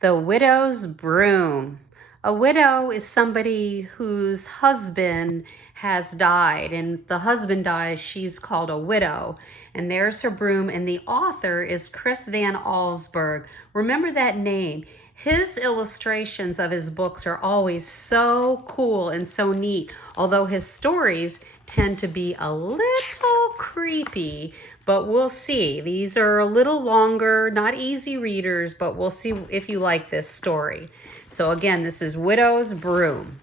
The widow's broom. A widow is somebody whose husband has died, and if the husband dies, she's called a widow. And there's her broom, and the author is Chris Van Allsburg. Remember that name. His illustrations of his books are always so cool and so neat, although his stories tend to be a little creepy, but we'll see. These are a little longer, not easy readers, but we'll see if you like this story. So again, this is Widow's Broom.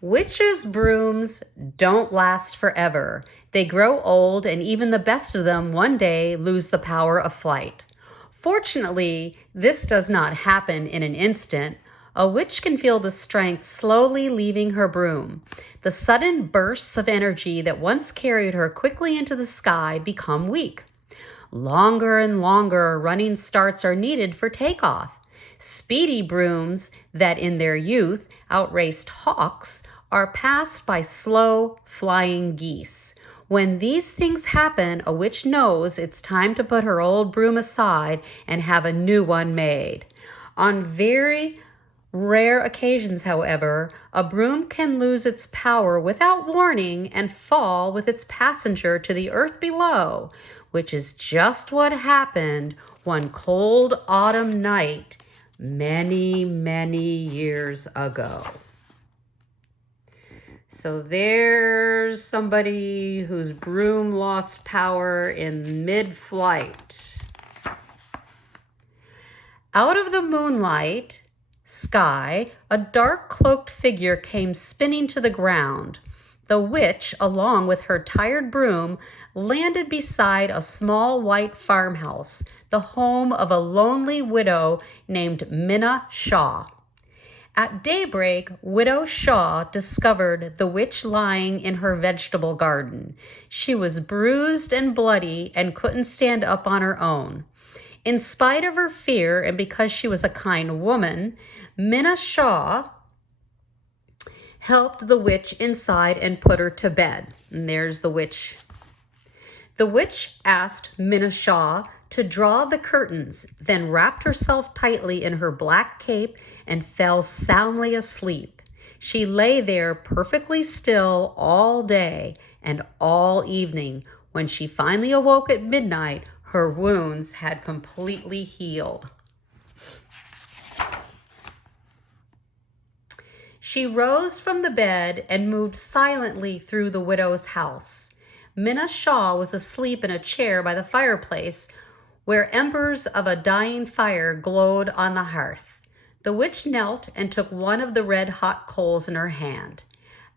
Witches' brooms don't last forever. They grow old, and even the best of them one day lose the power of flight. Fortunately, this does not happen in an instant. A witch can feel the strength slowly leaving her broom. The sudden bursts of energy that once carried her quickly into the sky become weak. Longer and longer running starts are needed for takeoff. Speedy brooms that in their youth outraced hawks are passed by slow flying geese. When these things happen, a witch knows it's time to put her old broom aside and have a new one made. On very rare occasions, however, a broom can lose its power without warning and fall with its passenger to the earth below, which is just what happened one cold autumn night many, many years ago. So there's somebody whose broom lost power in mid-flight. Out of the moonlight sky, a dark cloaked figure came spinning to the ground. The witch, along with her tired broom, landed beside a small white farmhouse, the home of a lonely widow named Minna Shaw. At daybreak, Widow Shaw discovered the witch lying in her vegetable garden. She was bruised and bloody and couldn't stand up on her own. In spite of her fear, and because she was a kind woman, Minna Shaw helped the witch inside and put her to bed. And there's the witch. The witch asked Minna Shaw to draw the curtains, then wrapped herself tightly in her black cape and fell soundly asleep. She lay there perfectly still all day and all evening. When she finally awoke at midnight, her wounds had completely healed. She rose from the bed and moved silently through the widow's house. Minna Shaw was asleep in a chair by the fireplace where embers of a dying fire glowed on the hearth. The witch knelt and took one of the red-hot coals in her hand.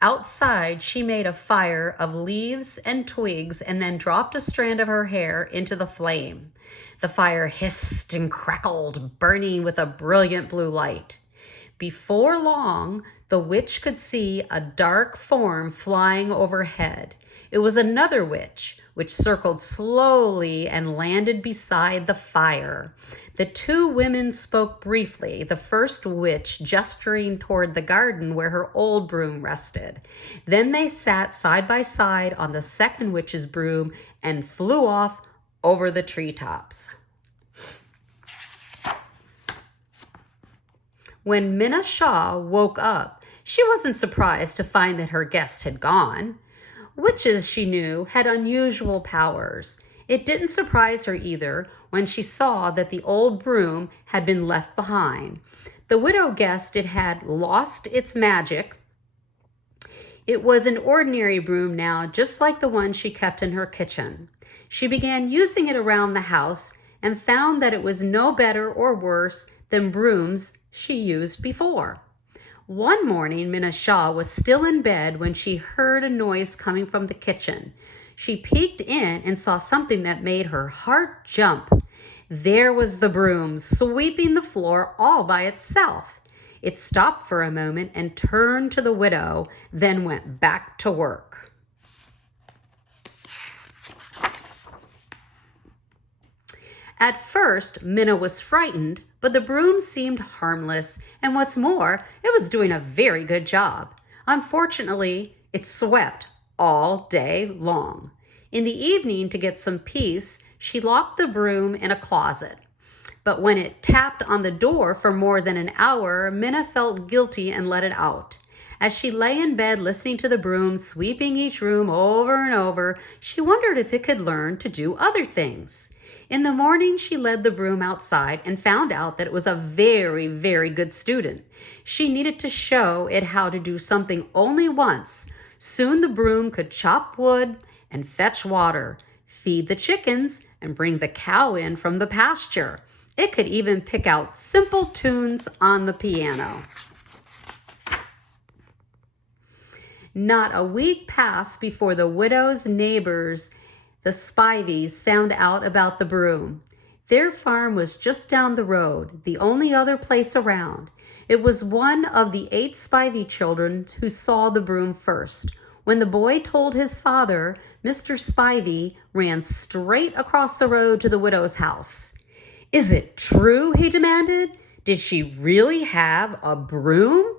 Outside, she made a fire of leaves and twigs and then dropped a strand of her hair into the flame. The fire hissed and crackled, burning with a brilliant blue light. Before long, the witch could see a dark form flying overhead. It was another witch, which circled slowly and landed beside the fire. The two women spoke briefly, the first witch gesturing toward the garden where her old broom rested. Then they sat side by side on the second witch's broom and flew off over the treetops. When Minna Shaw woke up, she wasn't surprised to find that her guest had gone. Witches, she knew, had unusual powers. It didn't surprise her either when she saw that the old broom had been left behind. The widow guessed it had lost its magic. It was an ordinary broom now, just like the one she kept in her kitchen. She began using it around the house and found that it was no better or worse than brooms she used before. One morning, Minna Shaw was still in bed when she heard a noise coming from the kitchen. She peeked in and saw something that made her heart jump. There was the broom sweeping the floor all by itself. It stopped for a moment and turned to the widow, then went back to work. At first, Minna was frightened, but the broom seemed harmless, and what's more, it was doing a very good job. Unfortunately, it swept all day long. In the evening, to get some peace, she locked the broom in a closet. But when it tapped on the door for more than an hour, Minna felt guilty and let it out. As she lay in bed listening to the broom sweeping each room over and over, she wondered if it could learn to do other things. In the morning, she led the broom outside and found out that it was a very, very good student. She needed to show it how to do something only once. Soon the broom could chop wood and fetch water, feed the chickens, and bring the cow in from the pasture. It could even pick out simple tunes on the piano. Not a week passed before the widow's neighbors, the Spivies, found out about the broom. Their farm was just down the road, the only other place around. It was one of the 8 Spivey children who saw the broom first. When the boy told his father, Mr. Spivey ran straight across the road to the widow's house. "Is it true?" he demanded. "Did she really have a broom?"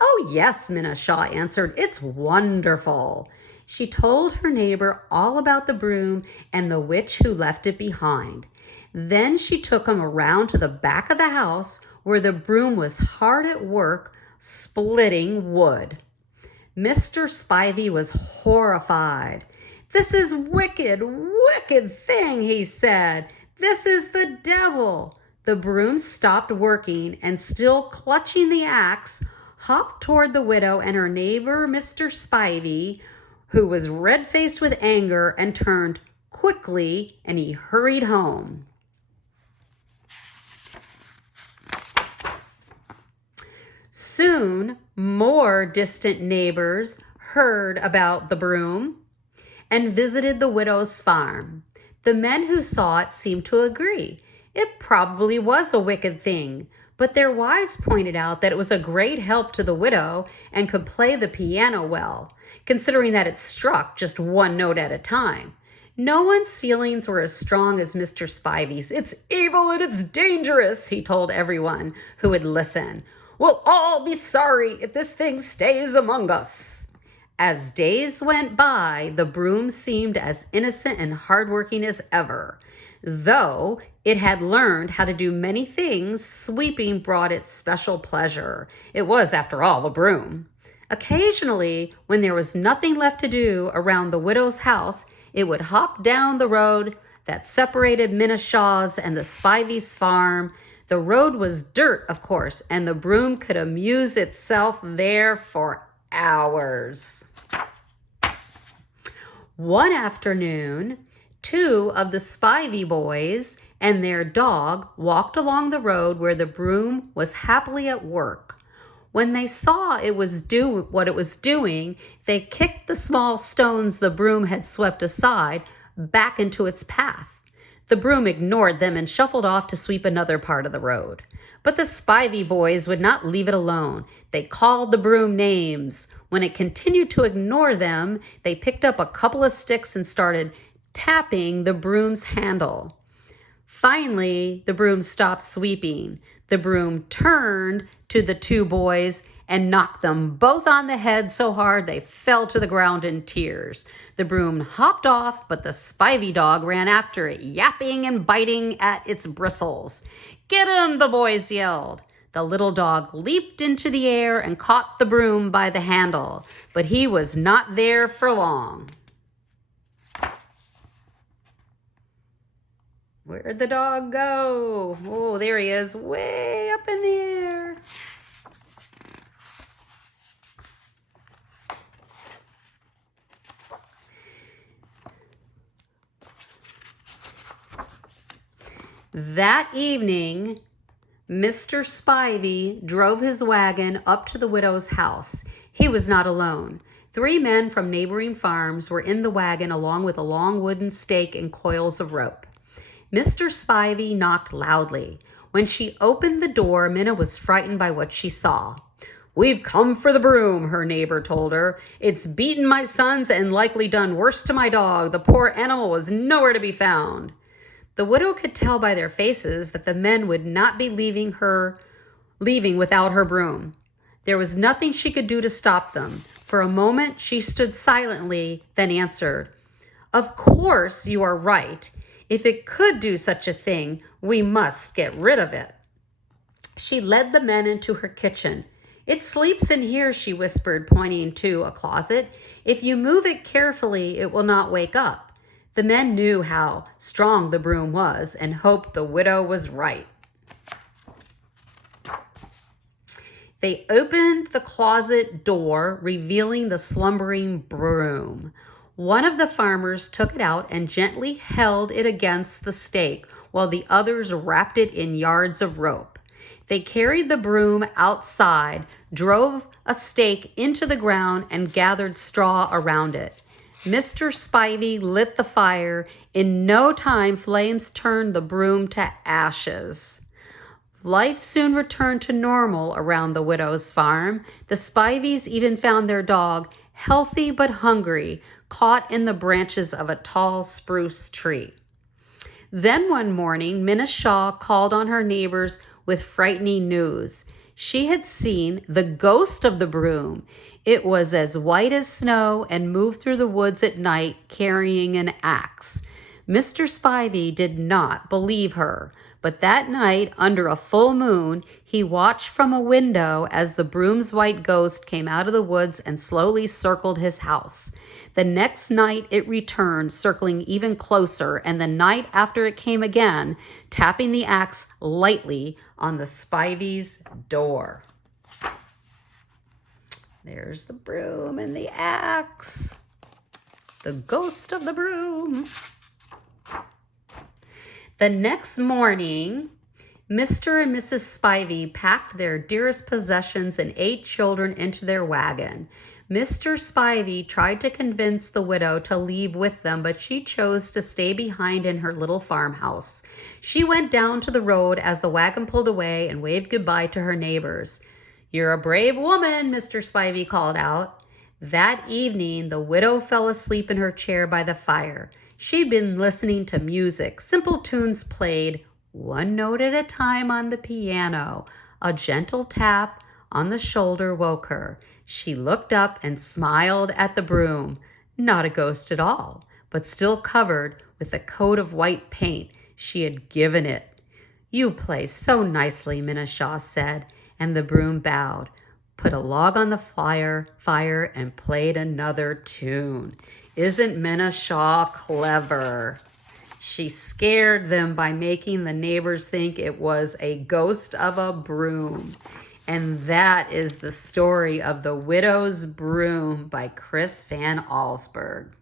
"Oh, yes," Minna Shaw answered. "It's wonderful." She told her neighbor all about the broom and the witch who left it behind. Then she took him around to the back of the house where the broom was hard at work splitting wood. Mr. Spivey was horrified. "This is wicked, wicked thing," he said. "This is the devil." The broom stopped working and, still clutching the axe, hopped toward the widow and her neighbor, Mr. Spivey, who was red-faced with anger, and turned quickly, and he hurried home. Soon, more distant neighbors heard about the broom and visited the widow's farm. The men who saw it seemed to agree. It probably was a wicked thing, but their wives pointed out that it was a great help to the widow and could play the piano well, considering that it struck just one note at a time. No one's feelings were as strong as Mr. Spivey's. "It's evil and it's dangerous," he told everyone who would listen. "We'll all be sorry if this thing stays among us." As days went by, the broom seemed as innocent and hardworking as ever. Though it had learned how to do many things, sweeping brought it special pleasure. It was, after all, a broom. Occasionally, when there was nothing left to do around the widow's house, it would hop down the road that separated Minna Shaw's and the Spivey's farm. The road was dirt, of course, and the broom could amuse itself there for hours. One afternoon, 2 of the Spivey boys and their dog walked along the road where the broom was happily at work. When they saw it was what it was doing, they kicked the small stones the broom had swept aside back into its path. The broom ignored them and shuffled off to sweep another part of the road. But the Spivey boys would not leave it alone. They called the broom names. When it continued to ignore them, they picked up a couple of sticks and started tapping the broom's handle. Finally, the broom stopped sweeping. The broom turned to the 2 boys and knocked them both on the head so hard they fell to the ground in tears. The broom hopped off, but the Spivey dog ran after it, yapping and biting at its bristles. "Get him!" the boys yelled. The little dog leaped into the air and caught the broom by the handle, but he was not there for long. Where'd the dog go? Oh, there he is, way up in the air. That evening, Mr. Spivey drove his wagon up to the widow's house. He was not alone. 3 men from neighboring farms were in the wagon along with a long wooden stake and coils of rope. Mr. Spivey knocked loudly. When she opened the door, Minna was frightened by what she saw. "We've come for the broom," her neighbor told her. "It's beaten my sons and likely done worse to my dog. The poor animal was nowhere to be found." The widow could tell by their faces that the men would not be leaving without her broom. There was nothing she could do to stop them. For a moment, she stood silently, then answered, "Of course you are right. If it could do such a thing, we must get rid of it. She led the men into her kitchen. It sleeps in here, she whispered, pointing to a closet. If you move it carefully, it will not wake up. The men knew how strong the broom was and hoped the widow was right. They opened the closet door, revealing the slumbering broom. One of the farmers took it out and gently held it against the stake, while the others wrapped it in yards of rope. They carried the broom outside, drove a stake into the ground, and gathered straw around it. Mr. Spivey lit the fire. In no time, flames turned the broom to ashes. Life soon returned to normal around the widow's farm. The Spiveys even found their dog, healthy but hungry, caught in the branches of a tall spruce tree. Then one morning, Minna Shaw called on her neighbors with frightening news. She had seen the ghost of the broom. It was as white as snow and moved through the woods at night carrying an axe. Mr. Spivey did not believe her, but that night, under a full moon, he watched from a window as the broom's white ghost came out of the woods and slowly circled his house. The next night it returned, circling even closer, and the night after it came again, tapping the axe lightly on the Spivey's door. There's the broom and the axe. The ghost of the broom. The next morning, Mr. and Mrs. Spivey packed their dearest possessions and 8 children into their wagon. Mr. Spivey tried to convince the widow to leave with them, but she chose to stay behind in her little farmhouse. She went down to the road as the wagon pulled away and waved goodbye to her neighbors. "You're a brave woman," Mr. Spivey called out. That evening, the widow fell asleep in her chair by the fire. She'd been listening to music. Simple tunes played, one note at a time on the piano. A gentle tap on the shoulder woke her. She looked up and smiled at the broom. Not a ghost at all, but still covered with a coat of white paint she had given it. "You play so nicely," Minna Shaw said, and the broom bowed, put a log on the fire, and played another tune. Isn't Minna Shaw clever? She scared them by making the neighbors think it was a ghost of a broom. And that is the story of The Widow's Broom by Chris Van Allsburg.